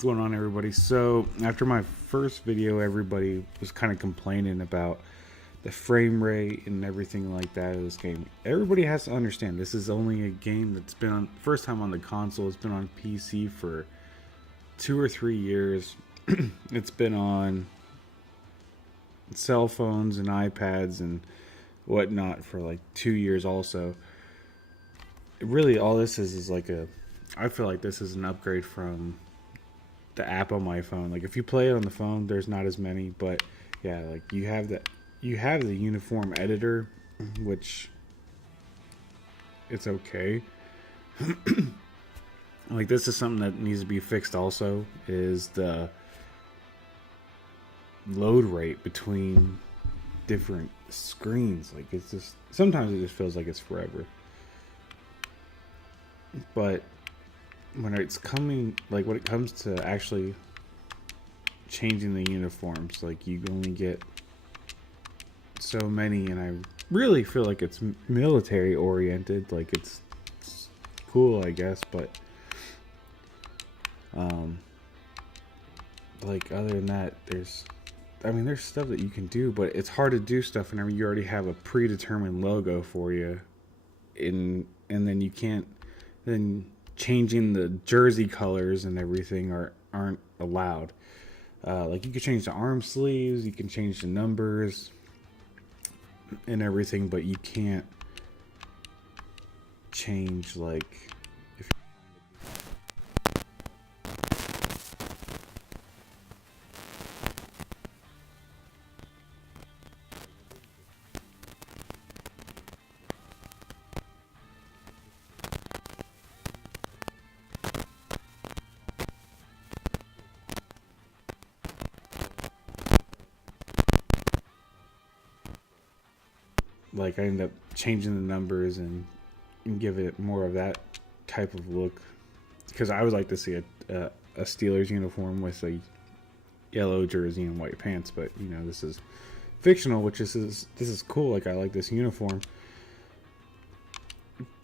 What's going on, everybody? So after my first video, everybody was kind of complaining about the frame rate and everything like that of this game. Everybody has to understand this is only a game that's been on first time on the console. It's been on PC for 2 or 3 years. It's been on cell phones and iPads and whatnot for like 2 years also. Really, all this is like I feel like this is an upgrade from the app on my phone. Like if you play it on the phone, there's not as many, but yeah, like you have the uniform editor, which it's okay. Like this is something that needs to be fixed also, is the load rate between different screens. Like it's just sometimes it just feels like it's forever. But when it comes to actually changing the uniforms, like you only get so many, and I really feel like it's military oriented. Like it's cool, I guess, but like other than that, there's stuff that you can do, but it's hard to do stuff whenever you already have a predetermined logo for you, and then you can't then changing the jersey colors and everything aren't allowed. Like you can change the arm sleeves, you can change the numbers and everything, but you can't change like if like I end up changing the numbers and give it more of that type of look, because I would like to see a Steelers uniform with a yellow jersey and white pants, but this is fictional, which this is cool. Like I like this uniform,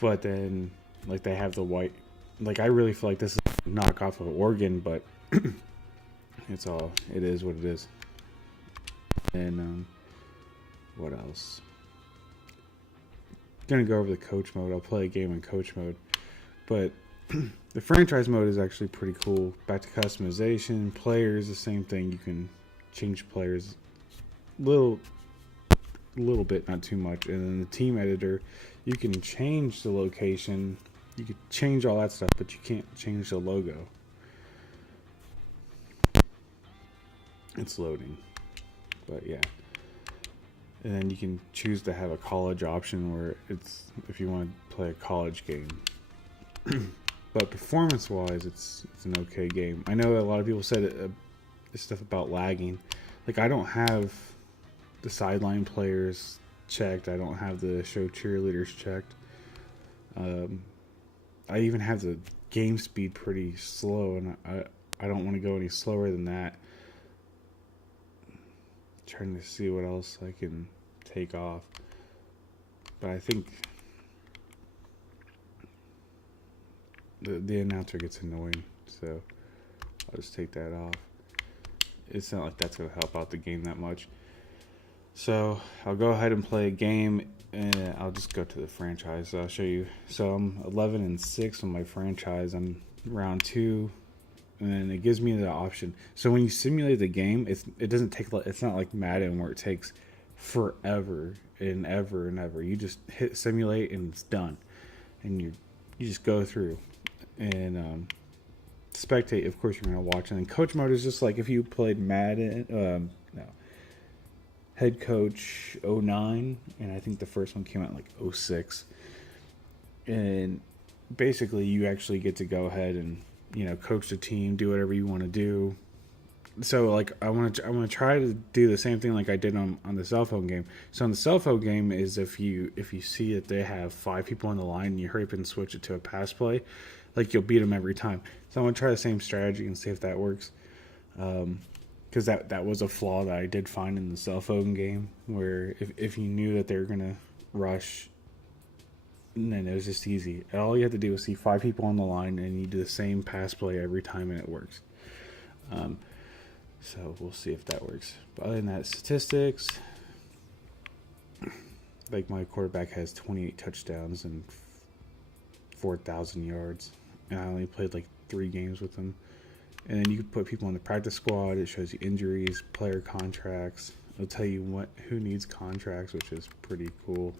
but then like they have the white. Like I really feel like this is a knockoff of Oregon, but it is what it is. And what else? Gonna go over the coach mode. I'll play a game in coach mode, but the franchise mode is actually pretty cool. Back to customization, players, the same thing. You can change players little bit, not too much. And then the team editor, you can change the location, you can change all that stuff, but you can't change the logo. It's loading, but yeah. And then you can choose to have a college option where it's if you want to play a college game. But performance-wise, it's an okay game. I know a lot of people said stuff about lagging. Like I don't have the sideline players checked. I don't have the show cheerleaders checked. I even have the game speed pretty slow, and I don't want to go any slower than that. Trying to see what else I can take off, but I think the announcer gets annoying, so I'll just take that off. It's not like that's going to help out the game that much, so I'll go ahead and play a game, and I'll just go to the franchise. So I'll show you. So I'm 11-6 on my franchise. I'm round 2. And then it gives me the option. So when you simulate the game, it doesn't take. It's not like Madden where it takes forever and ever and ever. You just hit simulate and it's done, and you just go through and spectate. Of course, you're gonna watch. And then coach mode is just like if you played Madden. No, Head Coach 09, and I think the first one came out in like 06. And basically, you actually get to go ahead and coach the team, do whatever you want to do. So like I want to try to do the same thing like I did on the cell phone game. So on the cell phone game is if you see that they have 5 people on the line and you hurry up and switch it to a pass play, like you'll beat them every time. So I want to try the same strategy and see if that works. Because that was a flaw that I did find in the cell phone game, where if you knew that they were gonna rush, and then it was just easy. All you have to do is see 5 people on the line, and you do the same pass play every time, and it works. So we'll see if that works. But other than that, statistics, like my quarterback has 28 touchdowns and 4,000 yards, and I only played like 3 games with him. And then you can put people on the practice squad. It shows you injuries, player contracts. It'll tell you who needs contracts, which is pretty cool.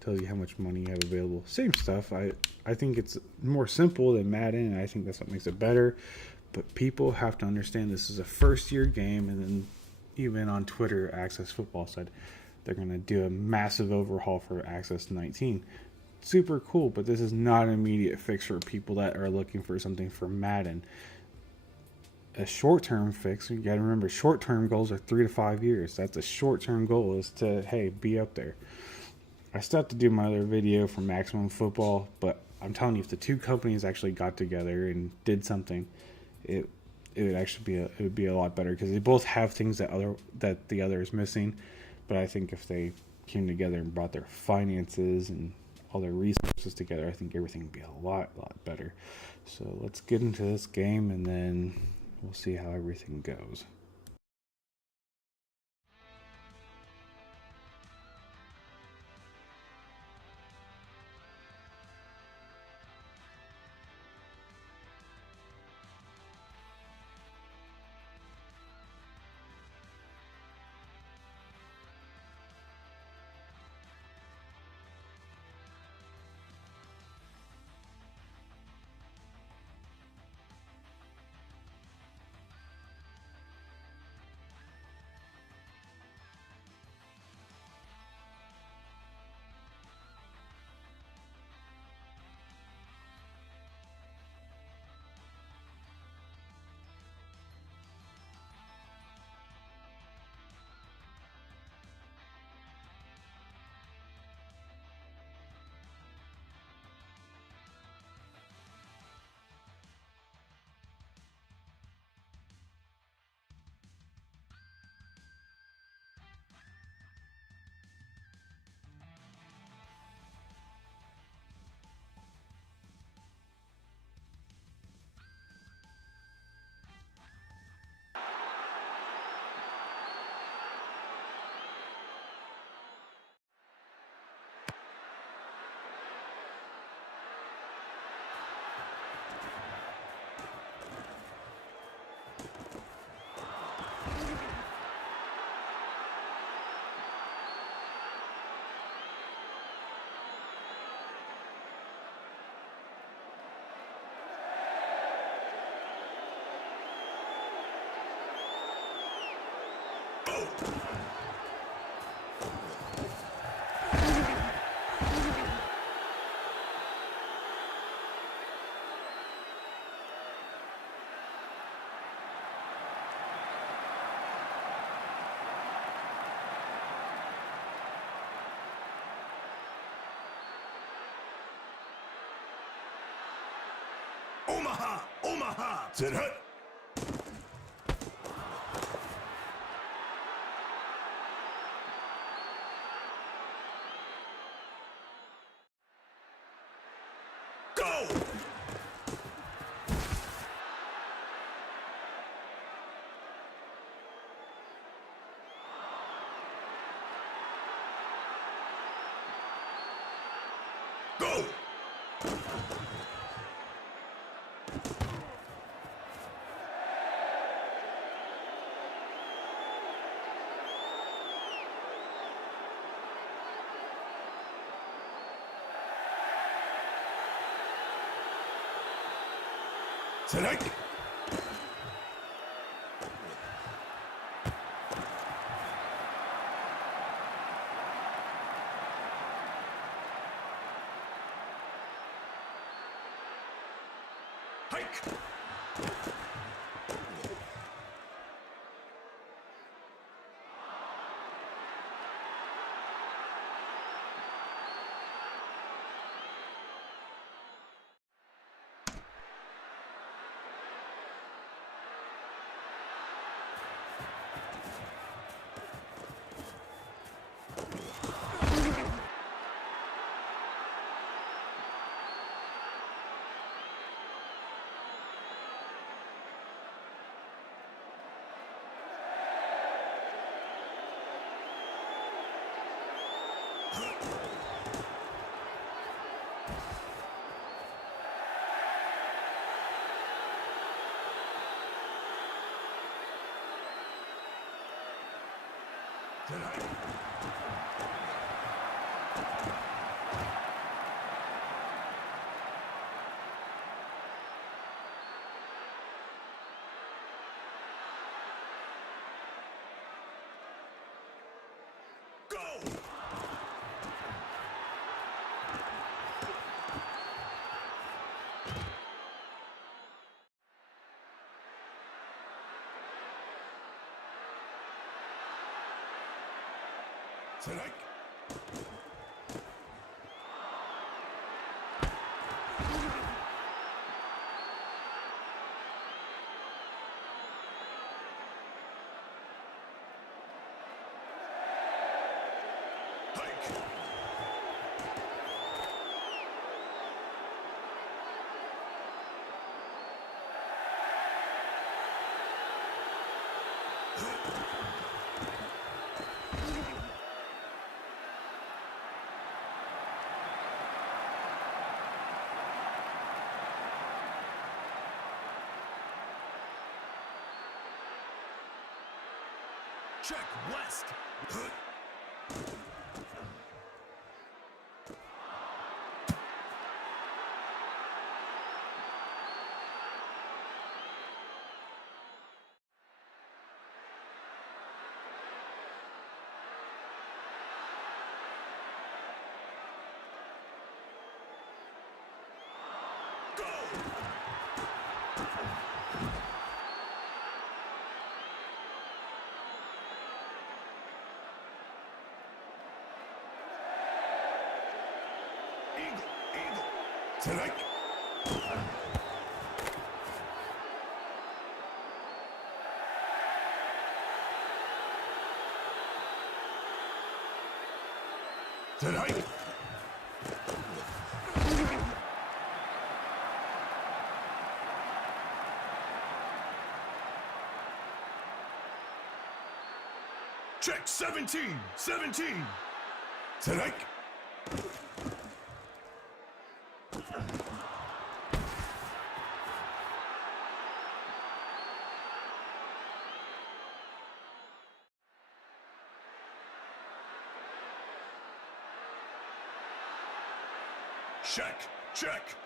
Tells you how much money you have available. Same stuff. I think it's more simple than Madden, and I think that's what makes it better. But people have to understand this is a first-year game, and then even on Twitter, Access Football said they're going to do a massive overhaul for Access 19. Super cool, but this is not an immediate fix for people that are looking for something for Madden. A short-term fix, you got to remember, short-term goals are 3 to 5 years. That's a short-term goal, is to, hey, be up there. I still have to do my other video for Maximum Football, but I'm telling you, if the two companies actually got together and did something, it would actually be a lot better, because they both have things that the other is missing. But I think if they came together and brought their finances and all their resources together, I think everything would be a lot better. So let's get into this game, and then we'll see how everything goes. Omaha! Omaha! Said hut! Go! Go! Tonight. Hike. Tonight. Go! Tonight. Hike. Check west. Go! Eagle. Tonight. Tonight. Check 17. Tonight. Check.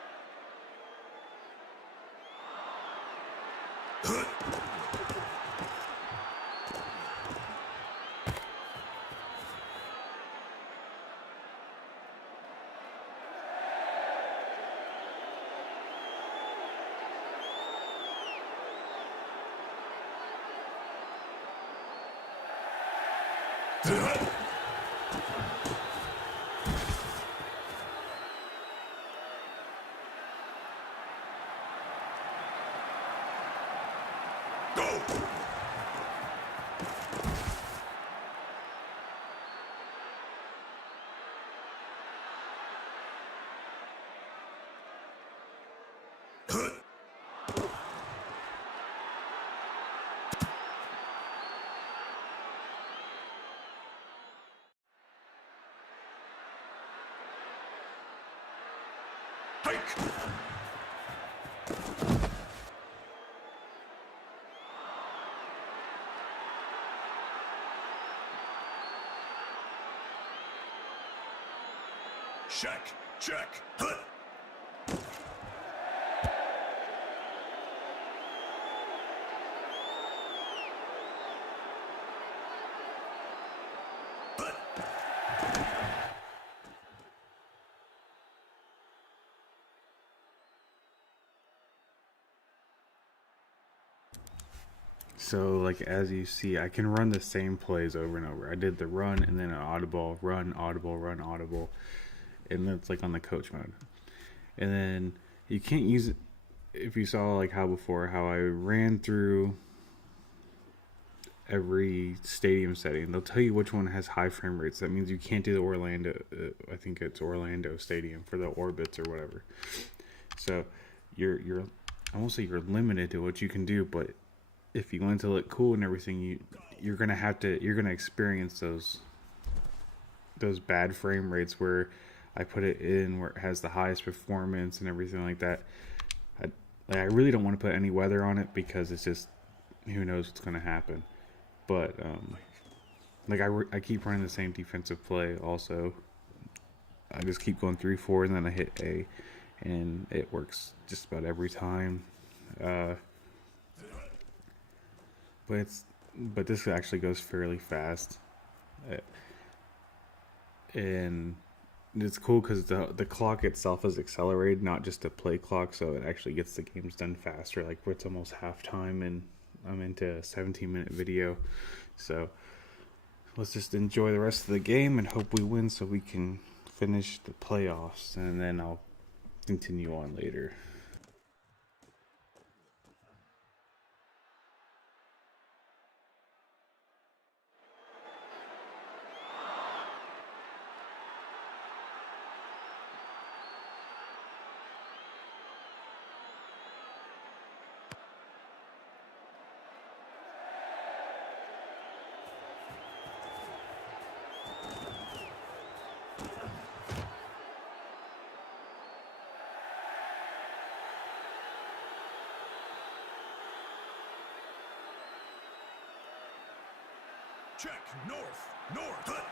Go! Hike! Check. So, like, as you see, I can run the same plays over and over. I did the run and then an audible, run, audible, and that's like on the coach mode. And then you can't use it if you saw like how before, how I ran through every stadium setting. They'll tell you which one has high frame rates. That means you can't do the Orlando, I think it's Orlando Stadium for the Orbits or whatever. So you're I won't say you're limited to what you can do, but if you want to look cool and everything, you're gonna experience those bad frame rates where I put it in where it has the highest performance and everything like that. I really don't want to put any weather on it because it's just, who knows what's gonna happen. But Like I keep running the same defensive play. Also, I just keep going 3-4, and then I hit A, and it works just about every time. Uh, but this actually goes fairly fast, uh, and it's cool because the clock itself is accelerated, not just a play clock, so it actually gets the games done faster. Like it's almost halftime, and I'm into a 17-minute video, so let's just enjoy the rest of the game and hope we win so we can finish the playoffs, and then I'll continue on later. Check. North. North. Hut.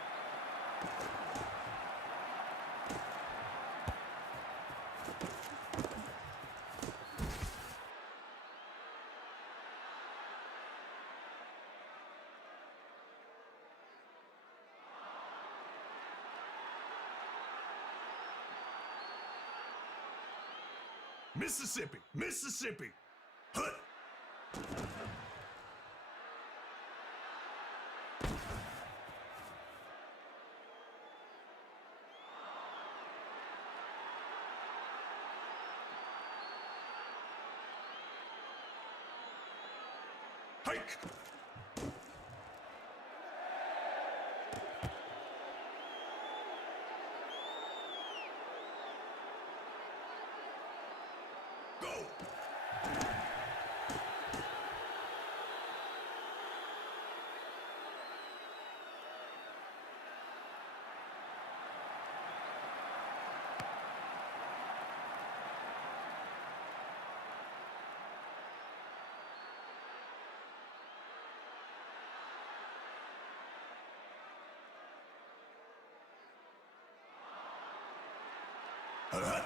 Mississippi. Mississippi. Hut. Hike. Go. Hut, hut.